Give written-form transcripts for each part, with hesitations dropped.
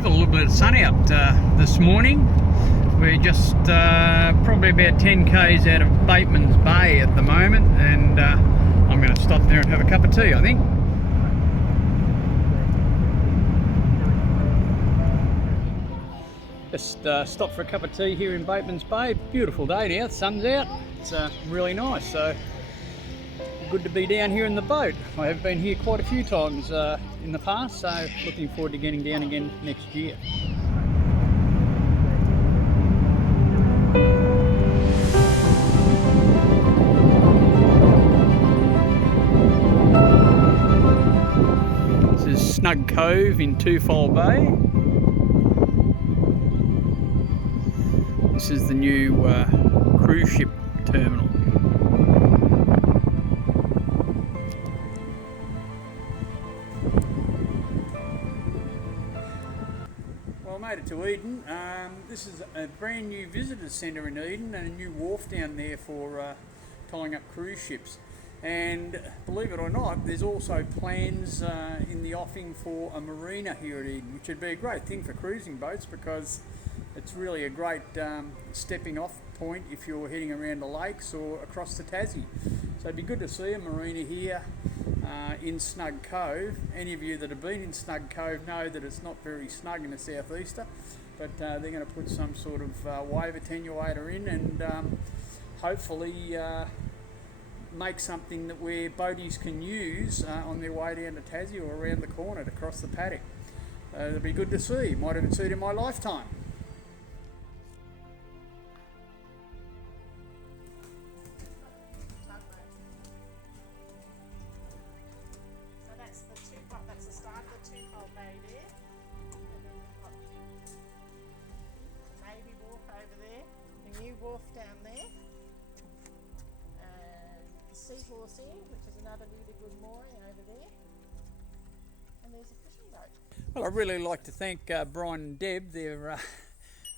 move. A little bit of sun out this morning. We're just probably about 10 k's out of Bateman's Bay at the moment, and I'm going to stop there and have a cup of tea, I think. Just stopped for a cup of tea here in Bateman's Bay. Beautiful day now, the sun's out. It's really nice, so good to be down here in the boat. I have been here quite a few times in the past, so looking forward to getting down again next year. This is Snug Cove in Twofold Bay. This is the new cruise ship terminal. Well, I made it to Eden. This is a brand new visitors centre in Eden and a new wharf down there for tying up cruise ships. And believe it or not, there's also plans in the offing for a marina here at Eden, which would be a great thing for cruising boats because it's really a great stepping off point if you're heading around the lakes or across the Tassie. So it'd be good to see a marina here in Snug Cove. Any of you that have been in Snug Cove know that it's not very snug in the southeaster, but they're going to put some sort of wave attenuator in and hopefully make something that where boaties can use on their way down to Tassie or around the corner to cross the paddock. It'll be good to see. Might even see it in my lifetime. That's the start of the Twofold Bay there. And then we've got the Navy Wharf over there, the new wharf down there, and the Seahorse Inn, which is another really good mooring over there. And there's a fishing boat. Well, I'd really like to thank Brian and Deb. They're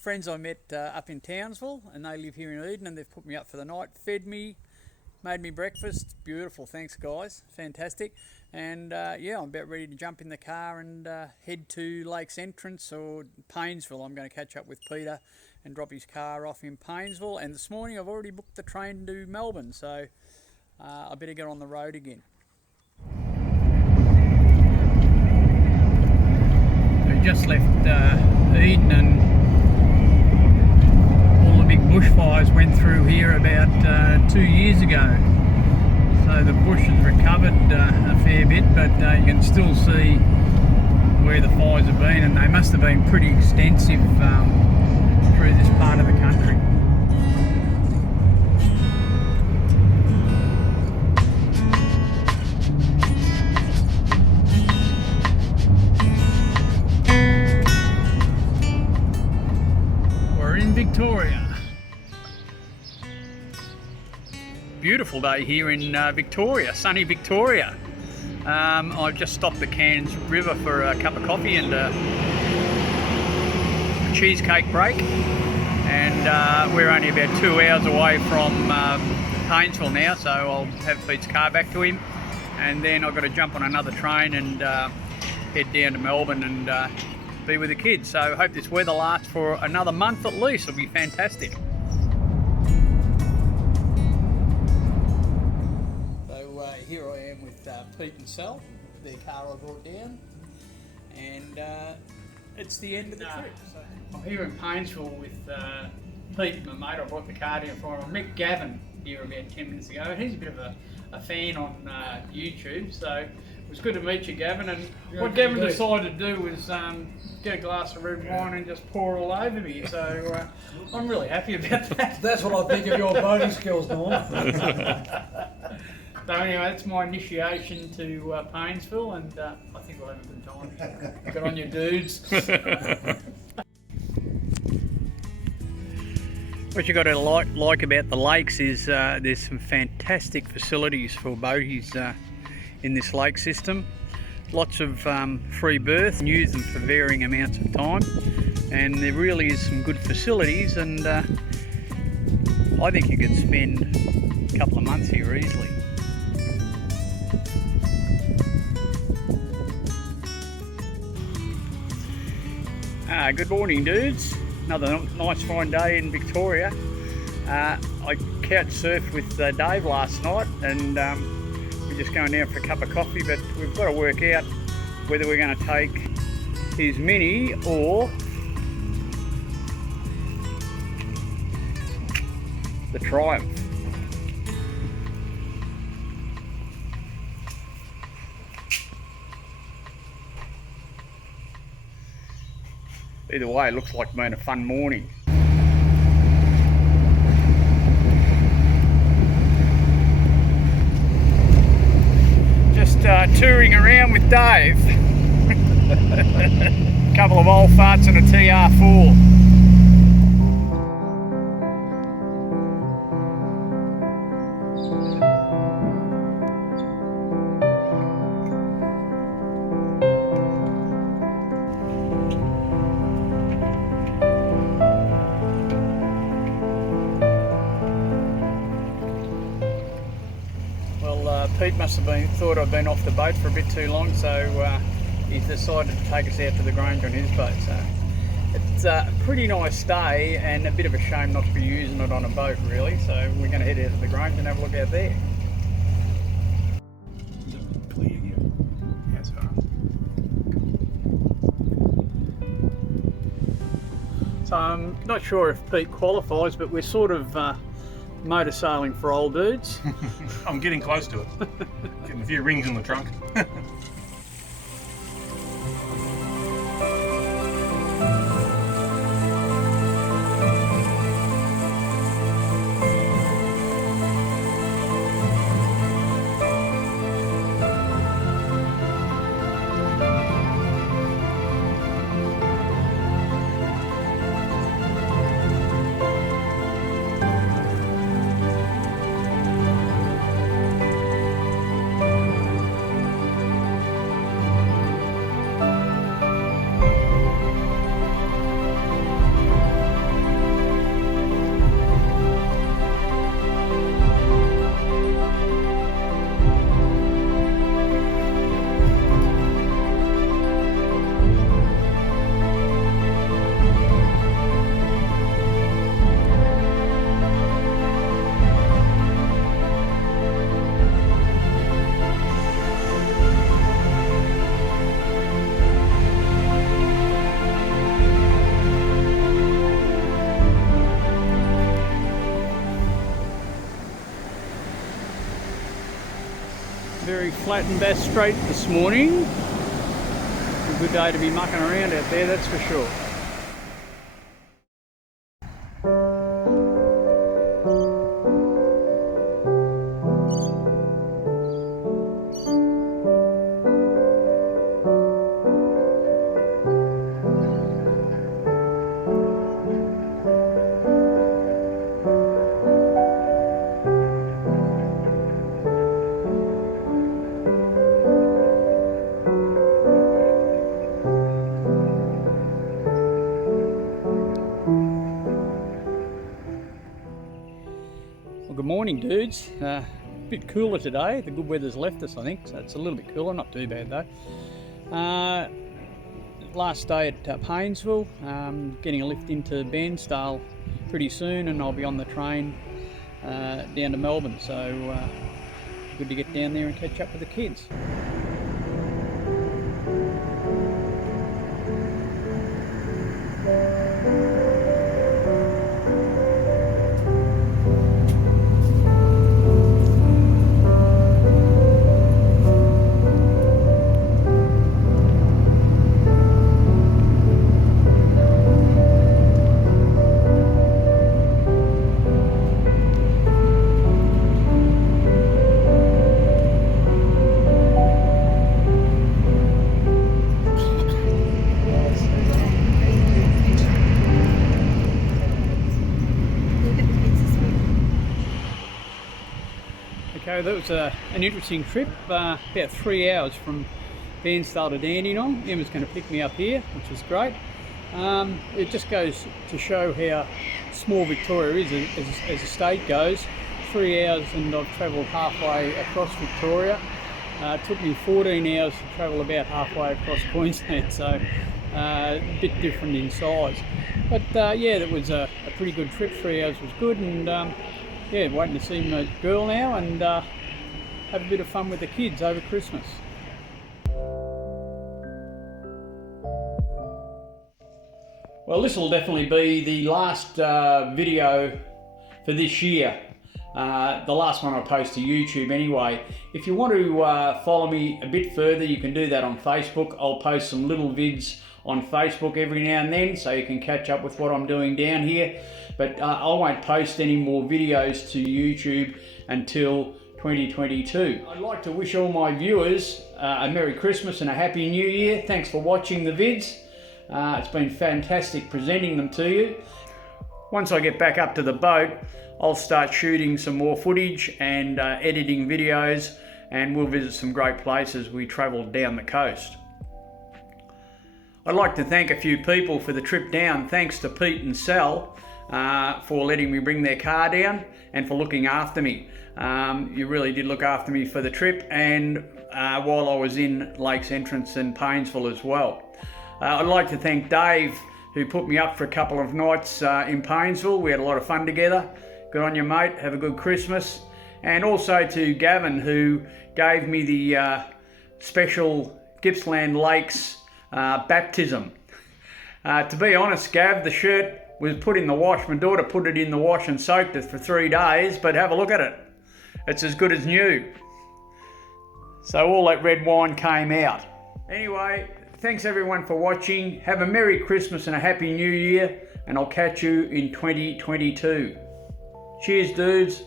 friends I met up in Townsville, and they live here in Eden, and they've put me up for the night, fed me, made me breakfast. Beautiful, thanks guys, fantastic. And yeah, I'm about ready to jump in the car and head to Lakes Entrance or Paynesville. I'm going to catch up with Peter and drop his car off in Paynesville. And this morning I've already booked the train to Melbourne, so I better get on the road again. We just left Eden, and all the big bushfires went through here about 2 years ago. So the bush has recovered a fair bit, but you can still see where the fires have been, and they must have been pretty extensive through this part of the country. We're in Victoria. Beautiful day here in Victoria, sunny Victoria. I've just stopped at Cairns River for a cup of coffee and a cheesecake break, and we're only about 2 hours away from Paynesville now, so I'll have Pete's car back to him, and then I've got to jump on another train and head down to Melbourne and be with the kids. So I hope this weather lasts for another month at least. It'll be fantastic. Here I am with Pete and Sal, their car I brought down, and it's the end of the trip. So I'm here in Paynesville with Pete, my mate. I brought the car down for him. I met Gavin here about 10 minutes ago. He's a bit of a fan on YouTube, so it was good to meet you, Gavin. And what Gavin decided to do was get a glass of red wine and just pour all over me. So I'm really happy about that. That's what I think of your boating skills, Norm. So anyway, that's my initiation to Paynesville, and I think we'll have a good time. Good on you, dudes. What you got to like about the lakes is there's some fantastic facilities for boaties in this lake system. Lots of free berth, use them for varying amounts of time, and there really is some good facilities, and I think you could spend a couple of months here easily. Good morning, dudes. Another nice fine day in Victoria. I couch surfed with Dave last night, and we're just going down for a cup of coffee, but we've got to work out whether we're going to take his Mini or the Triumph. Either way, it looks like being a fun morning. Just touring around with Dave. A couple of old farts and a TR4. Pete must have thought I'd been off the boat for a bit too long, so he's decided to take us out to the Grange on his boat. So it's a pretty nice day and a bit of a shame not to be using it on a boat really, so we're going to head out to the Grange and have a look out there. Clear here. Yes, So I'm not sure if Pete qualifies, but we're sort of motor sailing for old dudes. I'm getting close to it. Getting a few rings in the trunk. Very flat and bass straight this morning. A good day to be mucking around out there, that's for sure. Well, good morning, dudes. A bit cooler today. The good weather's left us, I think, so it's a little bit cooler. Not too bad though. Last day at Paynesville. Getting a lift into Bairnsdale pretty soon, and I'll be on the train down to Melbourne. So good to get down there and catch up with the kids. Okay, that was an interesting trip, about 3 hours from Bairnsdale to Dandenong. Emma's going to pick me up here, which is great. It just goes to show how small Victoria is as a state goes. 3 hours and I've travelled halfway across Victoria. It took me 14 hours to travel about halfway across Queensland, so a bit different in size. But yeah, that was a pretty good trip. 3 hours was good, and yeah, waiting to see my girl now and have a bit of fun with the kids over Christmas. Well, this will definitely be the last video for this year. The last one I post to YouTube anyway. If you want to follow me a bit further, you can do that on Facebook. I'll post some little vids on Facebook every now and then, so you can catch up with what I'm doing down here. But I won't post any more videos to YouTube until 2022. I'd like to wish all my viewers a Merry Christmas and a Happy New Year. Thanks for watching the vids. It's been fantastic presenting them to you. Once I get back up to the boat, I'll start shooting some more footage and editing videos, and we'll visit some great places we travelled down the coast. I'd like to thank a few people for the trip down. Thanks to Pete and Sal for letting me bring their car down and for looking after me. You really did look after me for the trip, and while I was in Lakes Entrance and Paynesville as well. I'd like to thank Dave, who put me up for a couple of nights in Paynesville. We had a lot of fun together. Good on you, mate. Have a good Christmas. And also to Gavin, who gave me the special Gippsland Lakes baptism. To be honest, Gav, the shirt was put in the wash. My daughter put it in the wash and soaked it for 3 days, but have a look at it. It's as good as new. So all that red wine came out. Anyway, thanks everyone for watching. Have a Merry Christmas and a Happy New Year, and I'll catch you in 2022. Cheers, dudes.